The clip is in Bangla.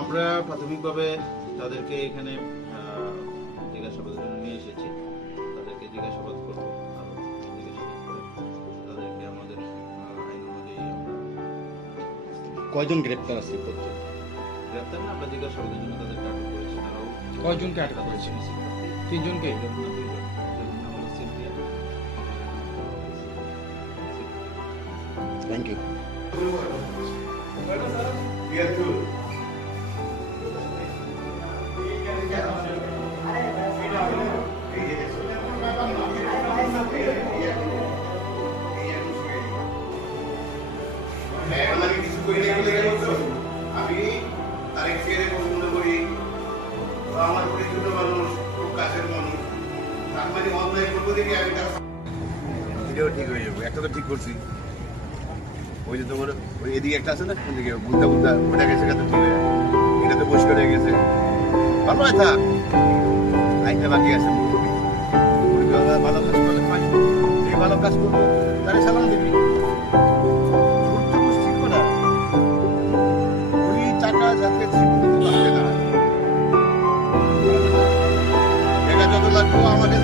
আমরা প্রাথমিকভাবে তাদেরকে এখানে জিজ্ঞাসাবাদের জন্য নিয়ে এসেছি। তাদেরকে জিজ্ঞাসাবাদ করব। তাদেরকে আমাদের আইন অনুযায়ী কয়জন গ্রেপ্তার আছে প্রত্যেক গ্রেপ্তার না আমরা জিজ্ঞাসাবাদের জন্য তাদেরকে আটক করেছি। তারাও কয়জনকে আটক করেছেন? তিনজনকে। থ্যাংক ইউ আমি এটাও ঠিক হয়ে যাবে, একটা তো ঠিক করছি। ওই যে তোমার, ওই একটা আছে না কোন দিকে বুদ্ধা বুদ্ধা, ওটা গেছে, এটা তো পরিষ্কার গেছে। দিতে বাকি আছে ভালো কাজ করলে পাই এই ভালো কাজ করব তাহলে সালাম দিবি টাকা আমাদের